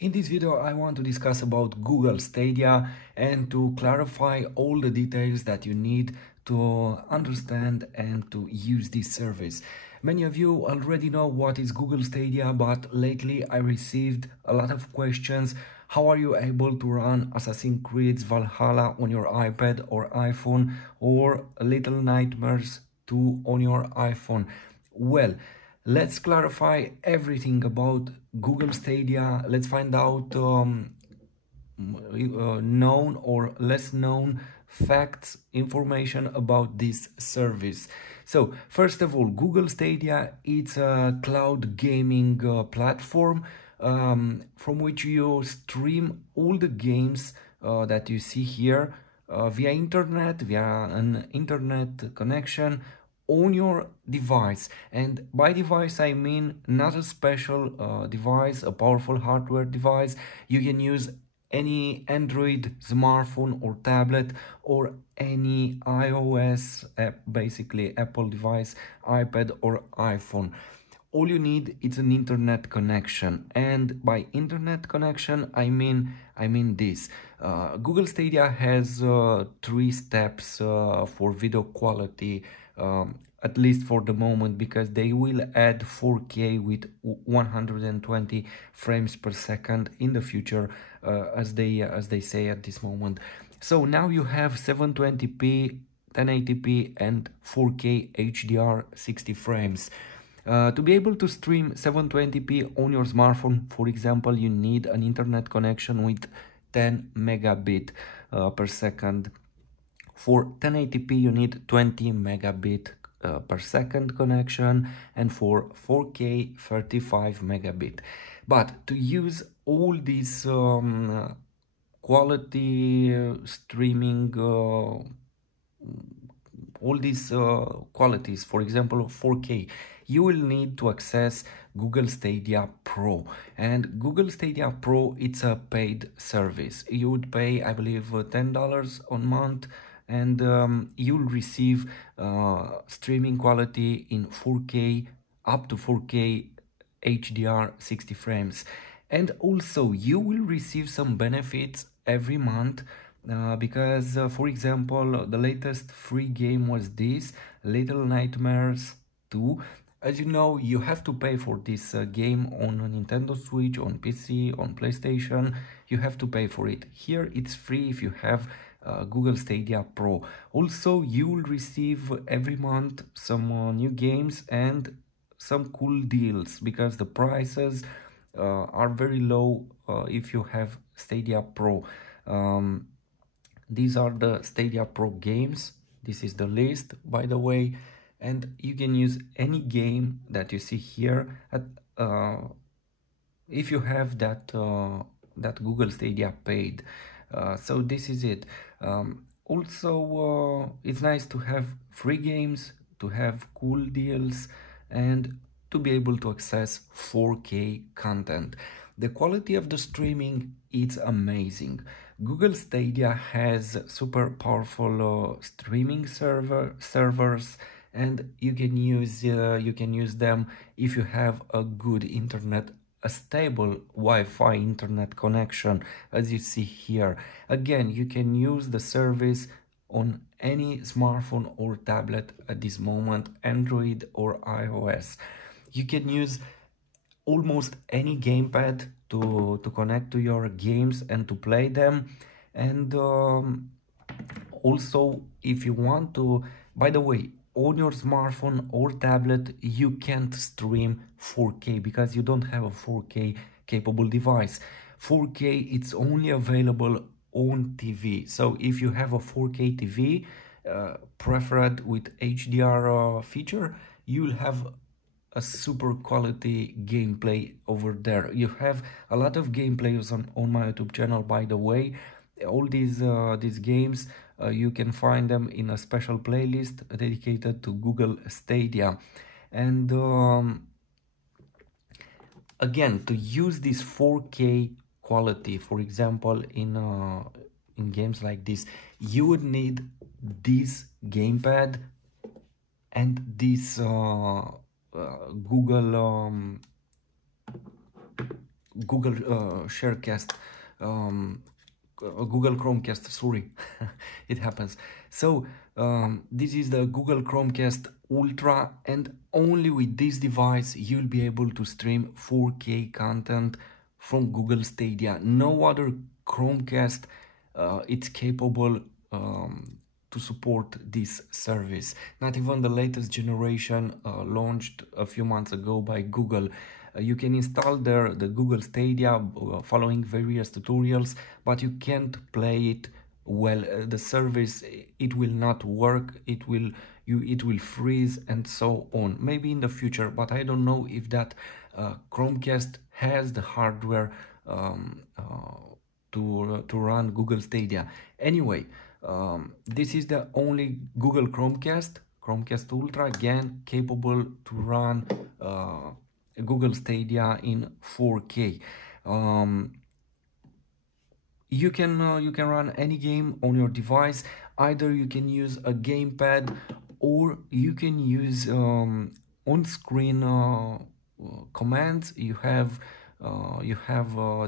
In this video, I want to discuss about Google Stadia and to clarify all the details that you need to understand and to use this service. Many of you already know what is Google Stadia, but lately I received a lot of questions. How are you able to run Assassin's Creed Valhalla on your iPad or iPhone, or Little Nightmares 2 on your iPhone? Well, let's clarify everything about Google Stadia. Let's find out known or less known facts, information about this service. So, first of all, Google Stadia is a cloud gaming platform from which you stream all the games that you see here via internet, via an internet connection on your device. And by device I mean not a special device, a powerful hardware device. You can use any Android smartphone or tablet or any iOS app, basically Apple device, iPad or iPhone. All you need is an internet connection, and by internet connection I mean this. Google Stadia has 3 steps for video quality, at least for the moment, because they will add 4K with 120 frames per second in the future, as they say at this moment. So now you have 720p, 1080p and 4K HDR 60 frames. To be able to stream 720p on your smartphone, for example, you need an internet connection with 10 megabit per second. For 1080p you need 20 megabit per second connection, and for 4K 35 megabit. But to use all these quality streaming, all these qualities, for example 4K, you will need to access Google Stadia Pro. And Google Stadia Pro, it's a paid service. You would pay, I believe, $10 a month, and you'll receive streaming quality in 4K, up to 4K HDR 60 frames. And also you will receive some benefits every month, because for example, the latest free game was this Little Nightmares 2. As you know, you have to pay for this game on a Nintendo Switch, on PC, on PlayStation. You have to pay for it. Here it's free if you have Google Stadia Pro. Also, you will receive every month some new games and some cool deals, because the prices are very low if you have Stadia Pro. These are the Stadia Pro games. This is the list, by the way, and you can use any game that you see here at, if you have that Google Stadia paid. So this is it. Also, it's nice to have free games, to have cool deals, and to be able to access 4K content. The quality of the streaming is amazing. Google Stadia has super powerful streaming servers, and you can use them if you have a good internet, a stable Wi-Fi internet connection, as you see here. Again, you can use the service on any smartphone or tablet at this moment, Android or iOS. You can use almost any gamepad to connect to your games and to play them. And also, if you want to, by the way, on your smartphone or tablet you can't stream 4K because you don't have a 4K capable device. 4K, it's only available on TV. So if you have a 4K TV preferred with HDR feature, you'll have a super quality gameplay over there. You have a lot of gameplays on my YouTube channel, by the way. All these games, you can find them in a special playlist dedicated to Google Stadia. And again, to use this 4K quality, for example, in games like this, you would need this gamepad and this Google Sharecast, Google Chromecast, sorry. It happens. So this is the Google Chromecast Ultra, and only with this device you'll be able to stream 4K content from Google Stadia. No other Chromecast it's capable to support this service. Not even the latest generation launched a few months ago by Google. You can install there the Google Stadia following various tutorials, but you can't play it well. The service, it will not work, it will freeze and so on. Maybe in the future, but I don't know if that Chromecast has the hardware to run Google Stadia. Anyway, this is the only Google Chromecast Ultra, again capable to run Google Stadia in 4K. You can run any game on your device. Either you can use a gamepad, or you can use on-screen commands. You have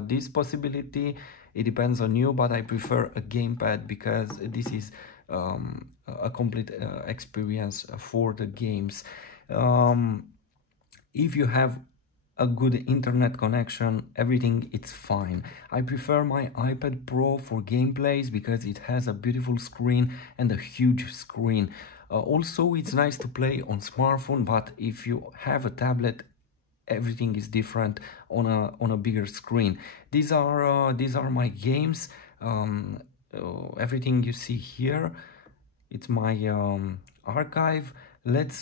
this possibility. It depends on you, but I prefer a gamepad because this is a complete experience for the games. If you have a good internet connection, everything it's fine. I prefer my iPad Pro for gameplays because it has a beautiful screen and a huge screen. Also, it's nice to play on smartphone, but if you have a tablet, everything is different on a bigger screen. These are my games. Everything you see here, it's my archive. Let's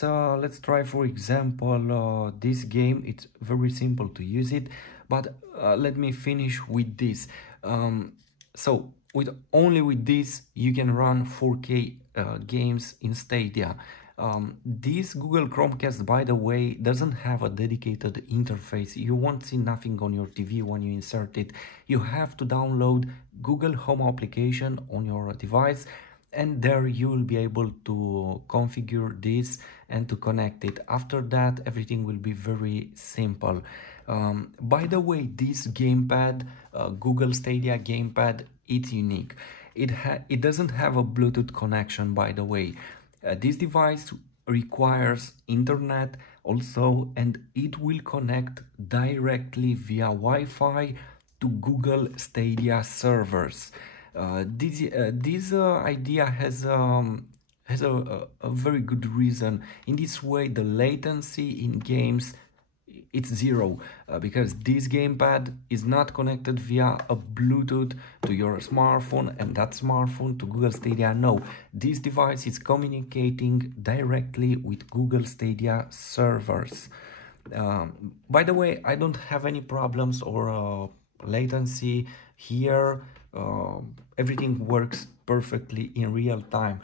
try, for example, this game. It's very simple to use it, but let me finish with this. So only with this you can run 4K games in Stadia. This Google Chromecast, by the way, doesn't have a dedicated interface. You won't see nothing on your TV when you insert it. You have to download Google Home application on your device, and there you will be able to configure this and to connect it. After that, everything will be very simple. By the way, this gamepad, Google Stadia gamepad, it's unique. It doesn't have a Bluetooth connection, by the way. This device requires internet also, and it will connect directly via Wi-Fi to Google Stadia servers. This idea has a very good reason. In this way, the latency in games, it's zero, because this gamepad is not connected via a Bluetooth to your smartphone and that smartphone to Google Stadia. No, this device is communicating directly with Google Stadia servers. By the way, I don't have any problems or latency here. Everything works perfectly in real time.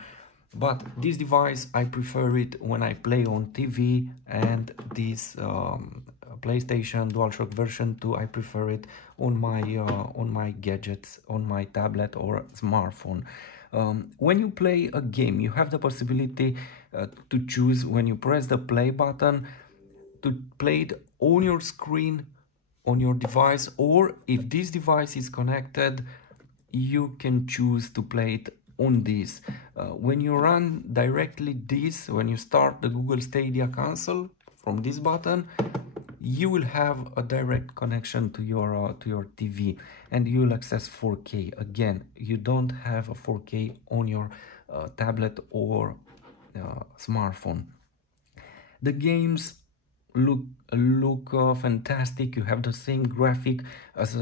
But this device, I prefer it when I play on TV, and this PlayStation DualShock version 2, I prefer it on my gadgets, on my tablet or smartphone. When you play a game, you have the possibility to choose, when you press the play button, to play it on your screen, on your device, or if this device is connected, you can choose to play it on this. When you run directly this, when you start the Google Stadia console from this button, you will have a direct connection to your TV, and you will access 4K. Again, you don't have a 4K on your tablet or smartphone. The games look fantastic. You have the same graphic as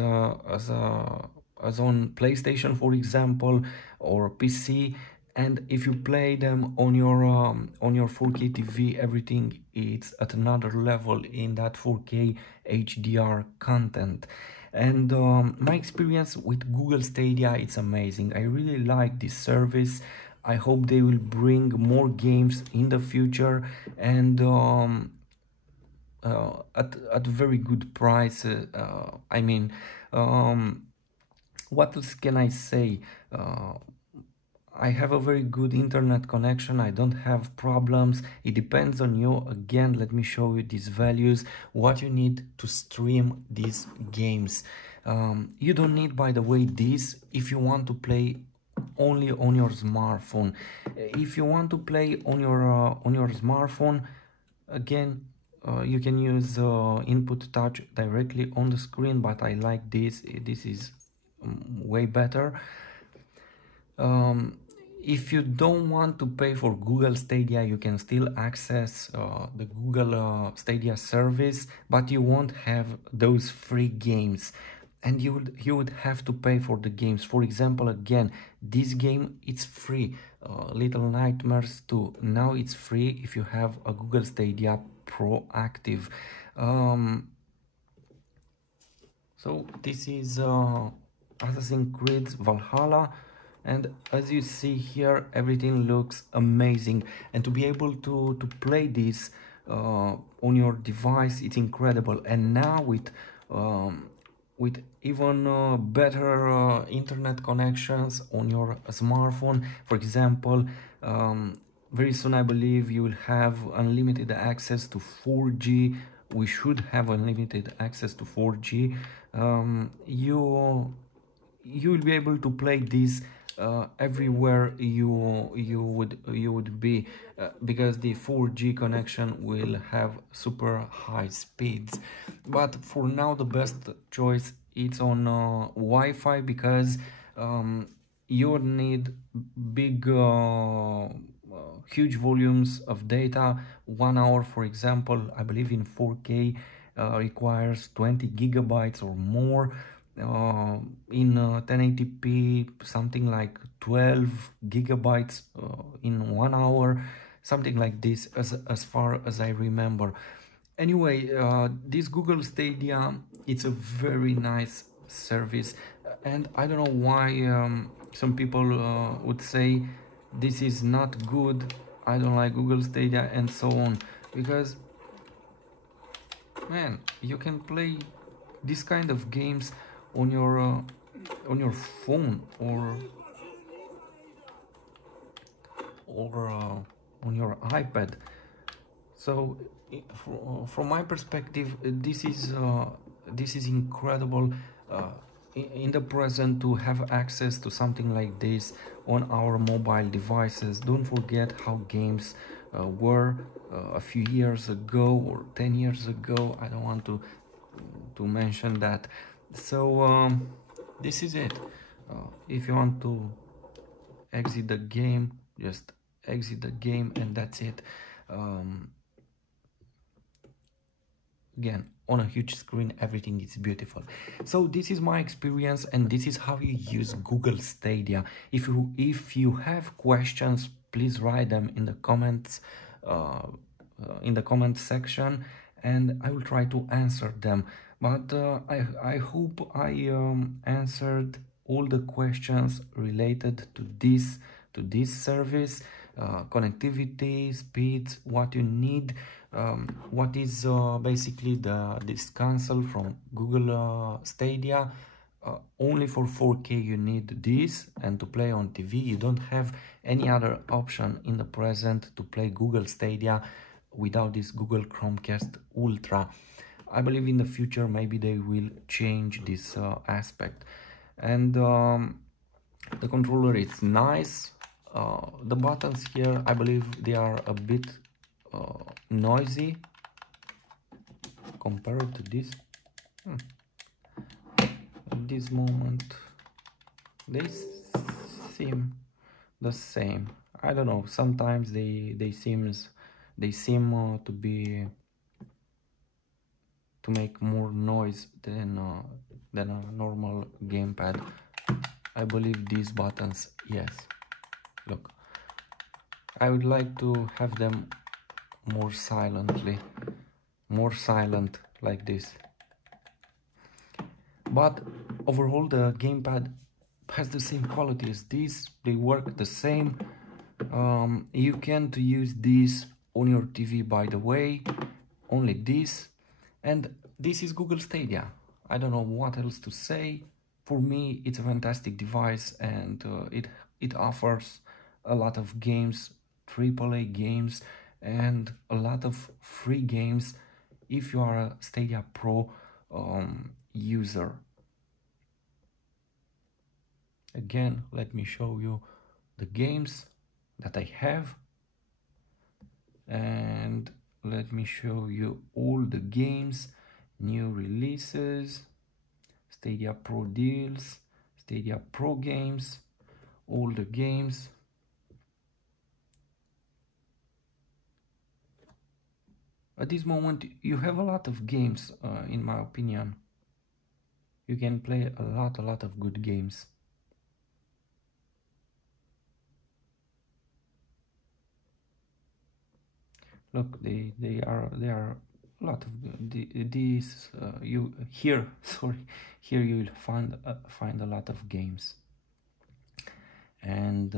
on PlayStation, for example, or PC. And if you play them on your 4K TV, everything is at another level in that 4K HDR content. And my experience with Google Stadia, it's amazing. I really like this service. I hope they will bring more games in the future, and at very good price. I mean, what else can I say? I have a very good internet connection. I don't have problems. It depends on you. Again, let me show you these values, what you need to stream these games. You don't need, by the way, this if you want to play only on your smartphone. If you want to play on your smartphone, again, you can use input touch directly on the screen, but I like this. This is way better. If you don't want to pay for Google Stadia, you can still access the Google Stadia service, but you won't have those free games, and you would have to pay for the games. For example, again, this game, it's free. Little Nightmares 2, now it's free if you have a Google Stadia Pro active. So this is Assassin's Creed Valhalla, and as you see here, everything looks amazing, and to be able to play this on your device, it's incredible. And now with even better internet connections on your smartphone, for example, very soon I believe you will have unlimited access to 4G. We should have unlimited access to 4G. You will be able to play this everywhere you would be, because the 4G connection will have super high speeds. But for now, the best choice is on Wi-Fi, because you need big huge volumes of data. 1 hour, for example, I believe in 4K requires 20 gigabytes or more. In 1080p, something like 12 gigabytes in 1 hour, something like this, as far as I remember. Anyway, this Google Stadia, it's a very nice service, and I don't know why some people would say this is not good, I don't like Google Stadia and so on, because man, you can play this kind of games on your phone, or on your iPad. So from my perspective, this is incredible in the present to have access to something like this on our mobile devices. Don't forget how games were a few years ago or 10 years ago. I don't want to mention that. So this is it. If you want to exit the game, just exit the game, and that's it. Again, on a huge screen, everything is beautiful. So this is my experience, and this is how you use Google Stadia. If you have questions, please write them in the comments in the comment section, and I will try to answer them. But I hope I answered all the questions related to this service, connectivity, speeds, what you need, what is basically this console from Google Stadia. Only for 4K you need this, and to play on TV you don't have any other option in the present to play Google Stadia without this Google Chromecast Ultra. I believe in the future maybe they will change this aspect. And the controller is nice. The buttons here, I believe they are a bit noisy compared to this. At this moment they seem the same. I don't know, sometimes they seem to make more noise than a normal gamepad. I believe these buttons, yes, look, I would like to have them more silent like this. But overall the gamepad has the same quality as this. They work the same. You can't use this on your TV, by the way, only this. And this is Google Stadia. I don't know what else to say. For me, it's a fantastic device, and it it offers a lot of games, AAA games, and a lot of free games if you are a Stadia Pro user. Again, let me show you the games that I have, and let me show you all the games, new releases, Stadia Pro deals, Stadia Pro games, all the games. At this moment you have a lot of games, in my opinion. You can play a lot of good games. Look, they are a lot of these. You here, sorry, here you will find a lot of games, and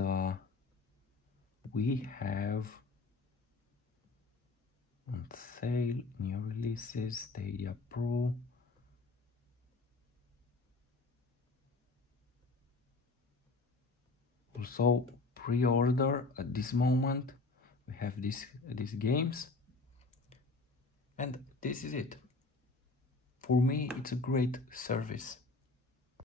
we have on sale new releases, Stadia Pro. Also pre-order at this moment. We have these games, and this is it. For me, it's a great service.